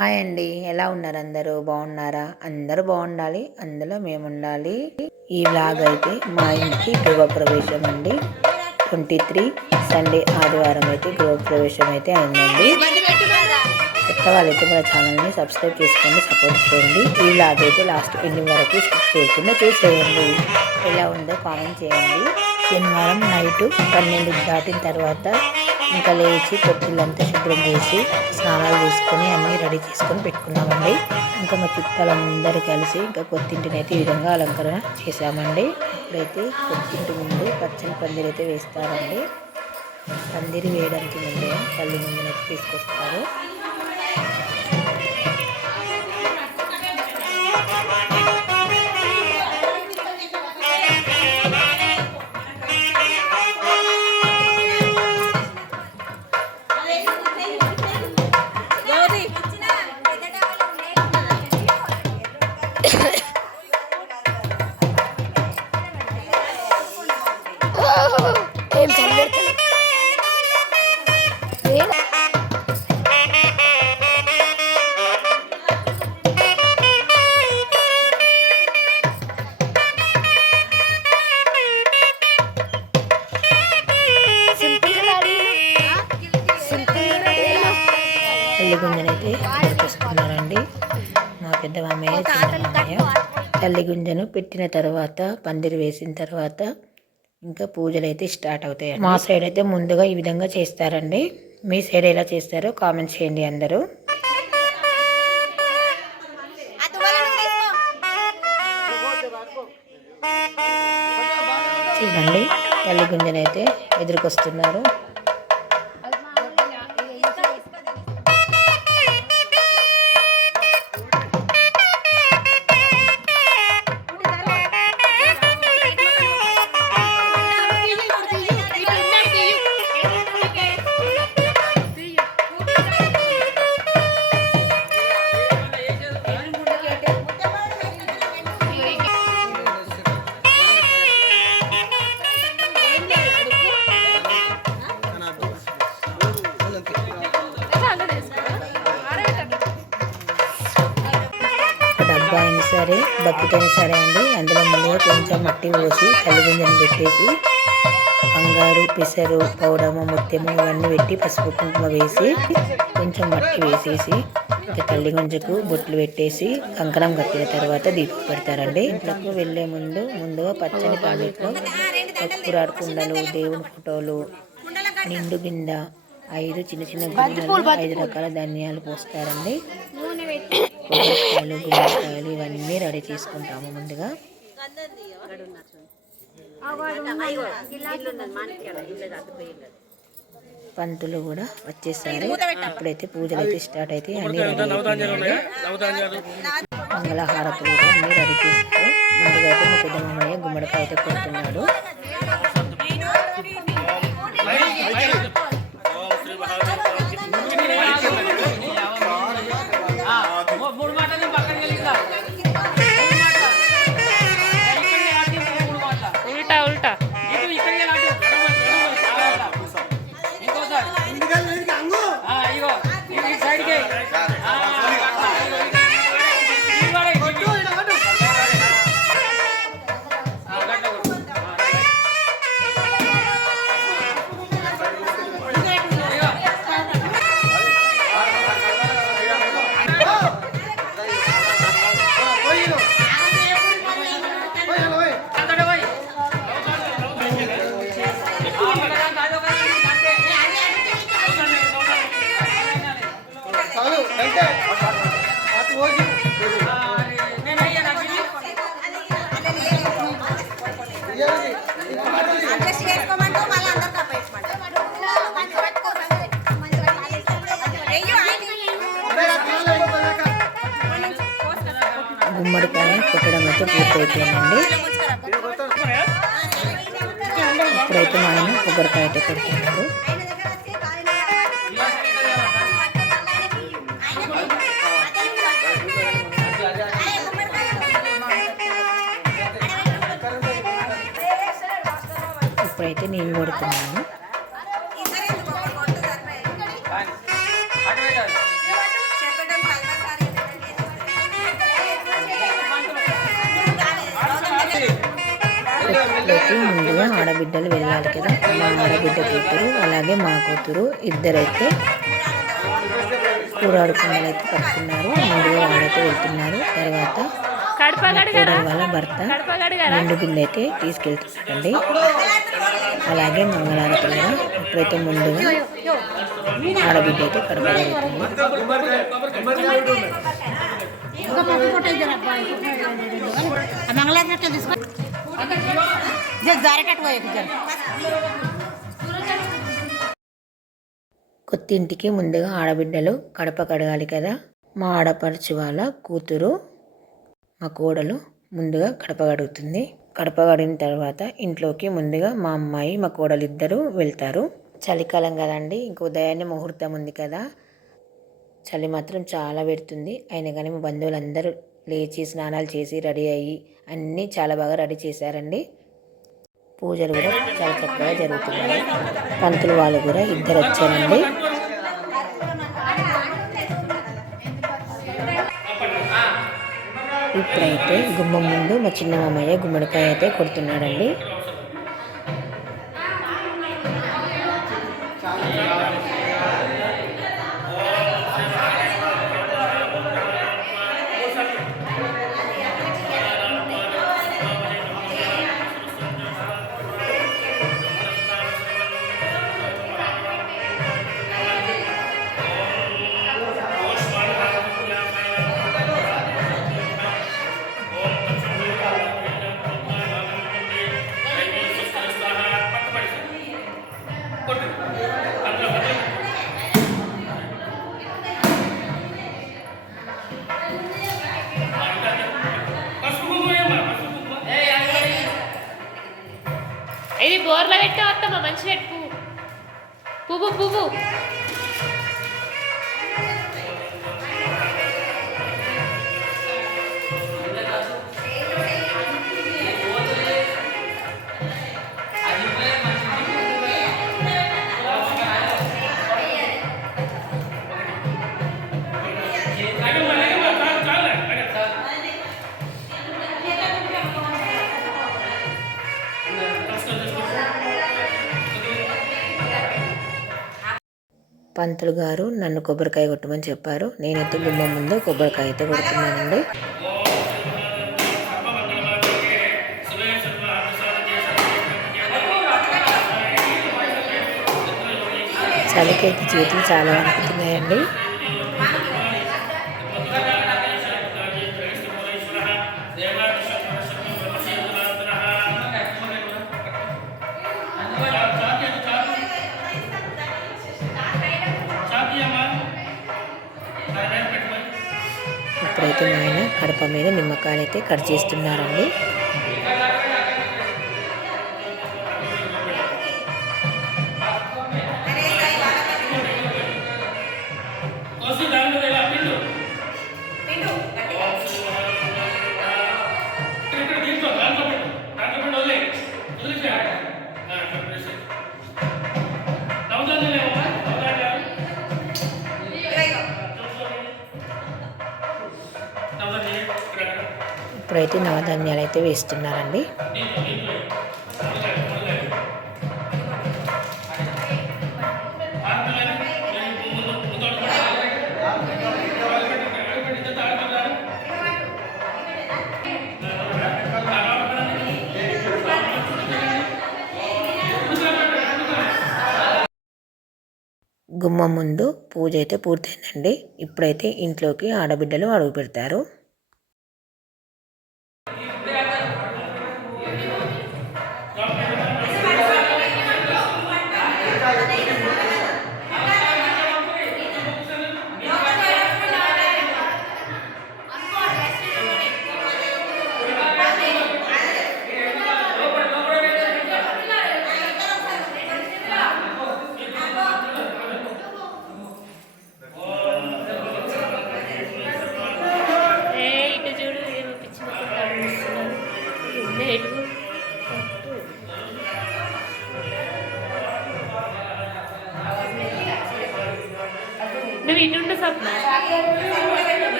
Hi అండి. ఎలా ఉన్నారు అందరూ? బాగున్నారా? అందరూ బాగుండాలి. అందులో మేము ఉండాలి ఈ వ్లాగ్ అయితే మా ఇంటి గృహప్రవేశం అండి. ట్వంటీ త్రీ సండే ఆదివారం అయితే గృహప్రవేశం అయితే అయిందండి. కొత్త వాళ్ళైతే మన ఛానల్ని సబ్స్క్రైబ్ చేసుకోండి సపోర్ట్ చేయండి. ఈ వ్లాగ్ అయితే లాస్ట్ ఎండింగ్ వరకు స్కిప్ చేయకుండా చూసేయండి. ఎలా ఉందో కామెంట్ చేయండి. శనివారం నైట్ పన్నెండు దాటిన తర్వాత ఇంకా లేచి పొత్తులంతా శుభ్రం చేసి స్నానాలు చేసుకొని అన్నీ రెడీ చేసుకొని పెట్టుకున్నామండి. ఇంకా మా చుట్టాలందరూ కలిసి ఇంకా కొత్తింటిని అయితే ఈ విధంగా అలంకరణ చేశామండి. ఇప్పుడైతే కొత్తింటి ముందు పచ్చని పందిరి అయితే వేస్తారండి. పందిరి వేయడానికి ముందు తల్లి ముందునైతే తీసుకొస్తారు. పెట్టిన తర్వాత పందిరి వేసిన తర్వాత ఇంకా పూజలు అయితే స్టార్ట్ అవుతాయి మా సైడ్ అయితే ముందుగా ఈ విధంగా చేస్తారండి. మీ సైడ్ ఎలా చేస్తారో కామెంట్ చేయండి అందరూ. చూడండి తల్లి గుంజనైతే ఎదురుకొస్తున్నారు. చేసి బంగారు పెసరు పౌడము ముత్యము ఇవన్నీ పెట్టి పసుపు కుంకుమ వేసి కొంచెం మట్టి వేసేసి ఇంకా తల్లి గుంజకు బొట్లు పెట్టేసి కంకణం కట్టిన తర్వాత దీపం పెడతారండి. ఇంట్లోకి వెళ్ళే ముందు ముందుగా పచ్చని పండిట్లో పప్పురాడు కుండలు దేవుని ఫోటోలు నిండు గిండ ఐదు చిన్న చిన్న గిన్నెలు ఐదు రకాల ధాన్యాలు పోస్తారండి. కొబ్బరికాయలు గుమ్మడికాయలు ఇవన్నీ రెడీ చేసుకుంటాము ముందుగా. పంతులు కూడా వచ్చేసారు. అప్పుడైతే పూజలు అయితే స్టార్ట్ అయితే అన్ని మంగళహారతులు కూడా అన్ని రెడీ చేస్తారు ముందుగా అయితే మా పెద్ద మామయ్య గుమ్మడికాయ అయితే కొడుతున్నాడు. అయితే పూర్తయిపోయిందండి. ఇప్పుడైతే మా ఆయన కొబ్బరికాయ అయితే కొడుతున్నాడు. ఇప్పుడైతే నేను కొడుతున్నాను. ఇంట్లోకి ముందుగా ఆడబిడ్డలు వెళ్ళాలి కదా. మా ఆడబిడ్డ కూతురు అలాగే మా కూతురు ఇద్దరైతే కూరాడు కుండలు అయితే పడుతున్నారు ముందుగా వాళ్ళైతే వెళ్తున్నారు. తర్వాత కడప మా వాళ్ళ భర్త రెండు బిల్లు అయితే తీసుకెళ్తుందండి అలాగే మంగళారతి కూడా. ఇప్పుడైతే ముందుగా ఆడబిడ్డ అయితే కడపగలుగుతుంది కొత్తింటికి ముందుగా ఆడబిడ్డలు కడప కడగాలి కదా. మా ఆడపడుచు వాళ్ళ కూతురు మా కోడలు ముందుగా కడప కడుగుతుంది. కడప కడిగిన తర్వాత ఇంట్లోకి ముందుగా మా అమ్మాయి మా కోడలు ఇద్దరు వెళ్తారు. చలికాలం కదండి ఇంక ఉదయాన్నే ముహూర్తం ఉంది కదా. చలి మాత్రం చాలా పెడుతుంది. అయినా కానీ మా బంధువులందరూ లేచి స్నానాలు చేసి రెడీ అయ్యి అన్నీ చాలా బాగా రెడీ చేశారండి. పూజలు కూడా చాలా చక్కగా జరుగుతున్నాయి. పంతులు వాళ్ళు కూడా ఇద్దరు వచ్చారండి. ఇప్పుడైతే గుమ్మం ముందు మా చిన్న మామయ్య గుమ్మడికాయ అయితే కొడుతున్నాడండి. ఇది పెట్టు అత్తమ్మ మంచి పెట్టు పువ్వు పువ్వు. పంతులు గారు నన్ను కొబ్బరికాయ కొట్టమని చెప్పారు. నేనైతే గుమ్మం ముందు కొబ్బరికాయ అయితే కొడుతున్నానండి. చలికైతే చేతులు చాలా వణుకుతున్నాయండి. కడప మీద నిమ్మకాయలు అయితే కట్ చేస్తున్నారండి. అయితే నవధాన్యాలు అయితే వేస్తున్నారండి. గుమ్మం ముందు పూజ అయితే పూర్తయిందండి. ఇప్పుడైతే ఇంట్లోకి ఆడబిడ్డలు అడుగు పెడతారు.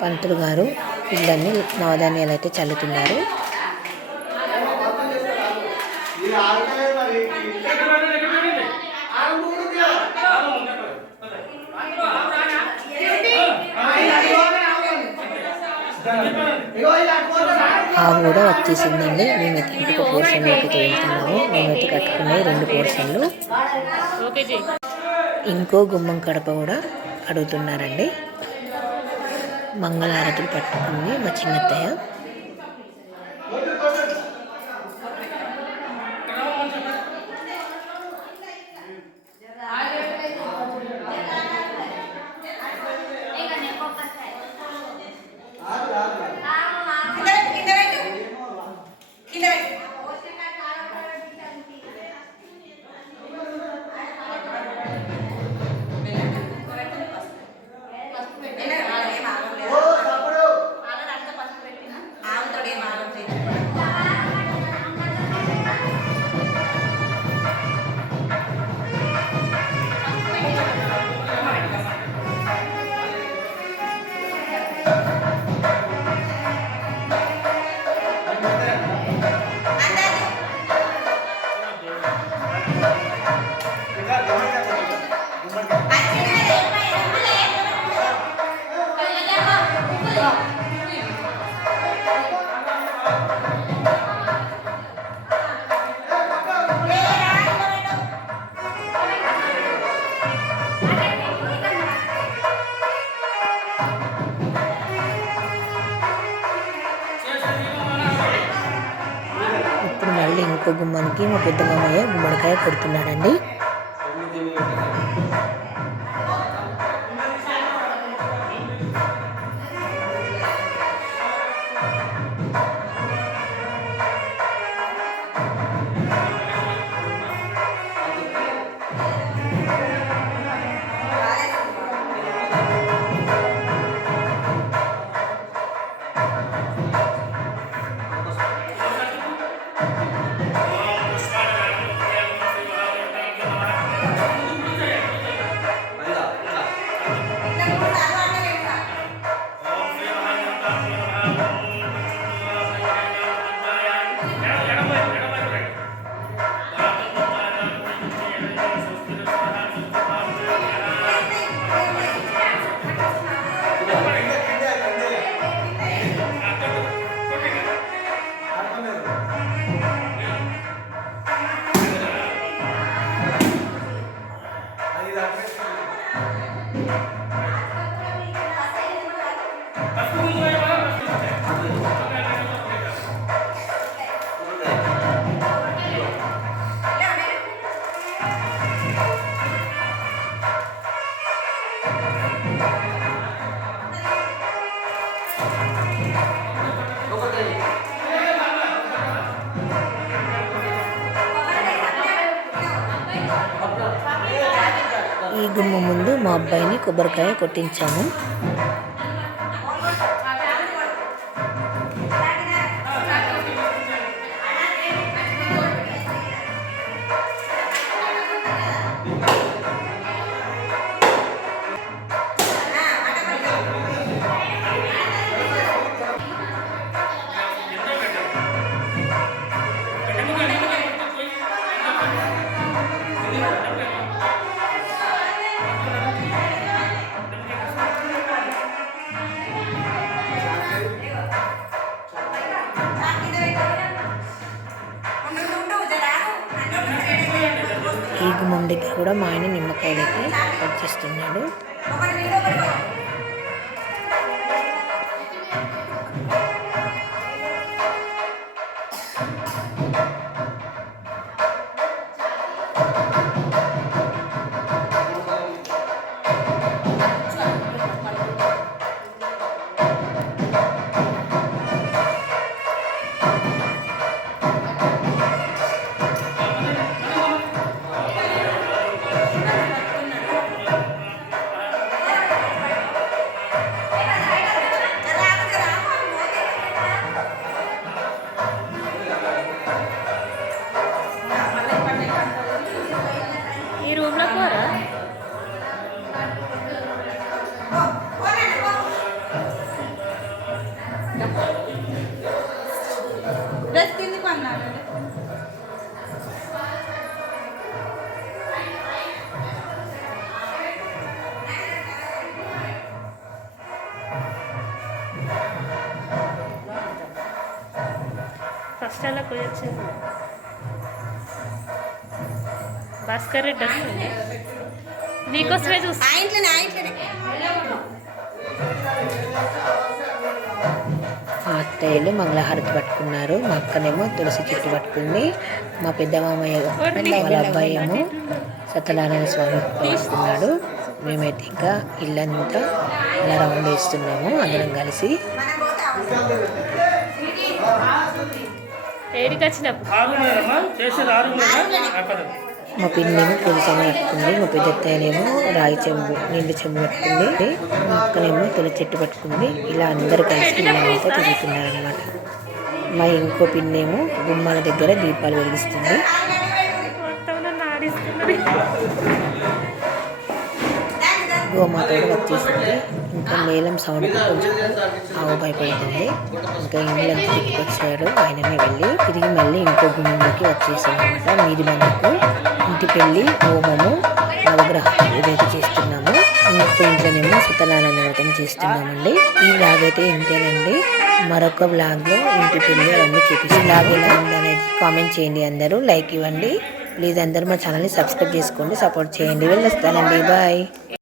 పంతులు గారు ఇళ్ళన్ని నవధాన్యాలు అయితే చల్లుతున్నారు. ఆవు కూడా వచ్చేసిందండి. మేమైతే ఇంకొక పోర్షన్ అయితే వెళ్తున్నాము మేమైతే కట్టుకున్నాయి రెండు పోర్షన్లు. ఇంకో గుమ్మం కడప కూడా అడుగుతున్నారండి. మంగళారతులు పట్టుకుంది మా చిన్నత్తయ్య. గుమ్మానికి మా పెద్ద మామయ్య గుమ్మడికాయ కొడుతున్నాడండి. ఈ గుమ్మ ముందు మా అబ్బాయిని కొబ్బరికాయ కొట్టించాము దగ్గర కూడా మా ఆయన నిమ్మకాయలు అయితే కట్ చేస్తున్నాడు. అలా వచ్చింది భాస్కర్ రెడ్డి వస్తుంది నీకోసమే చూస్తా. అత్తయ్యలు మంగళహారతి పట్టుకున్నారు మా అక్కనేమో తులసి చెట్టు పట్టుకుంది మా పెద్ద మామయ్య వాళ్ళ అబ్బాయి ఏమో సత్యనారాయణ స్వామి పట్టుకున్నాడు. మేమైతే ఇంకా ఇల్లంతా ఇలా రౌండ్ వేస్తున్నాము అందరం కలిసి. ఏడికి వచ్చినప్పుడు మా పిన్నేమో తులసమ్మ పట్టుకుంది మా పెద్ద అత్తయ్యనేమో రాగి చెంబు నీళ్ళు చెంబు పట్టుకుంది మా అక్కనేమో తులసి చెట్టు పట్టుకుంది ఇలా అందరు కలిసి ఇల్లంతా తిరుగుతున్నారనమాట మా ఇంకో పిన్నేమో గుమ్మాల దగ్గర దీపాలు వెలిగిస్తుంది. గోమాత కూడా వచ్చేసింది ఇంకా మేళం సౌండ్ కొంచెం ఆవు భయపడుతుంది. ఇంకా ఇండ్లంతా వచ్చాడు. ఆయననే వెళ్ళి తిరిగి మళ్ళీ ఇంకో గుండెకి వచ్చేసాం మీది మనకు ఇంటికి వెళ్ళి హోమము నవగ్రహాలు ఏదైతే చేస్తున్నాము ఇంకో ఇంట్లోనేమో సత్యనారాయణ వ్రతం చేస్తున్నామండి. ఈ బ్లాగ్ అయితే ఇంతేనండి. మరొక వ్లాగ్లో ఇంటి పెళ్ళి అవన్నీ చూపిస్తాం. బ్లాగ్ ఎలా ఉందనేది కామెంట్ చేయండి అందరూ. లైక్ ఇవ్వండి. ప్లీజ్ అందరూ మా ఛానల్ని సబ్స్క్రైబ్ చేసుకోండి. సపోర్ట్ చేయండి. వెళ్ళొస్తానండి. బాయ్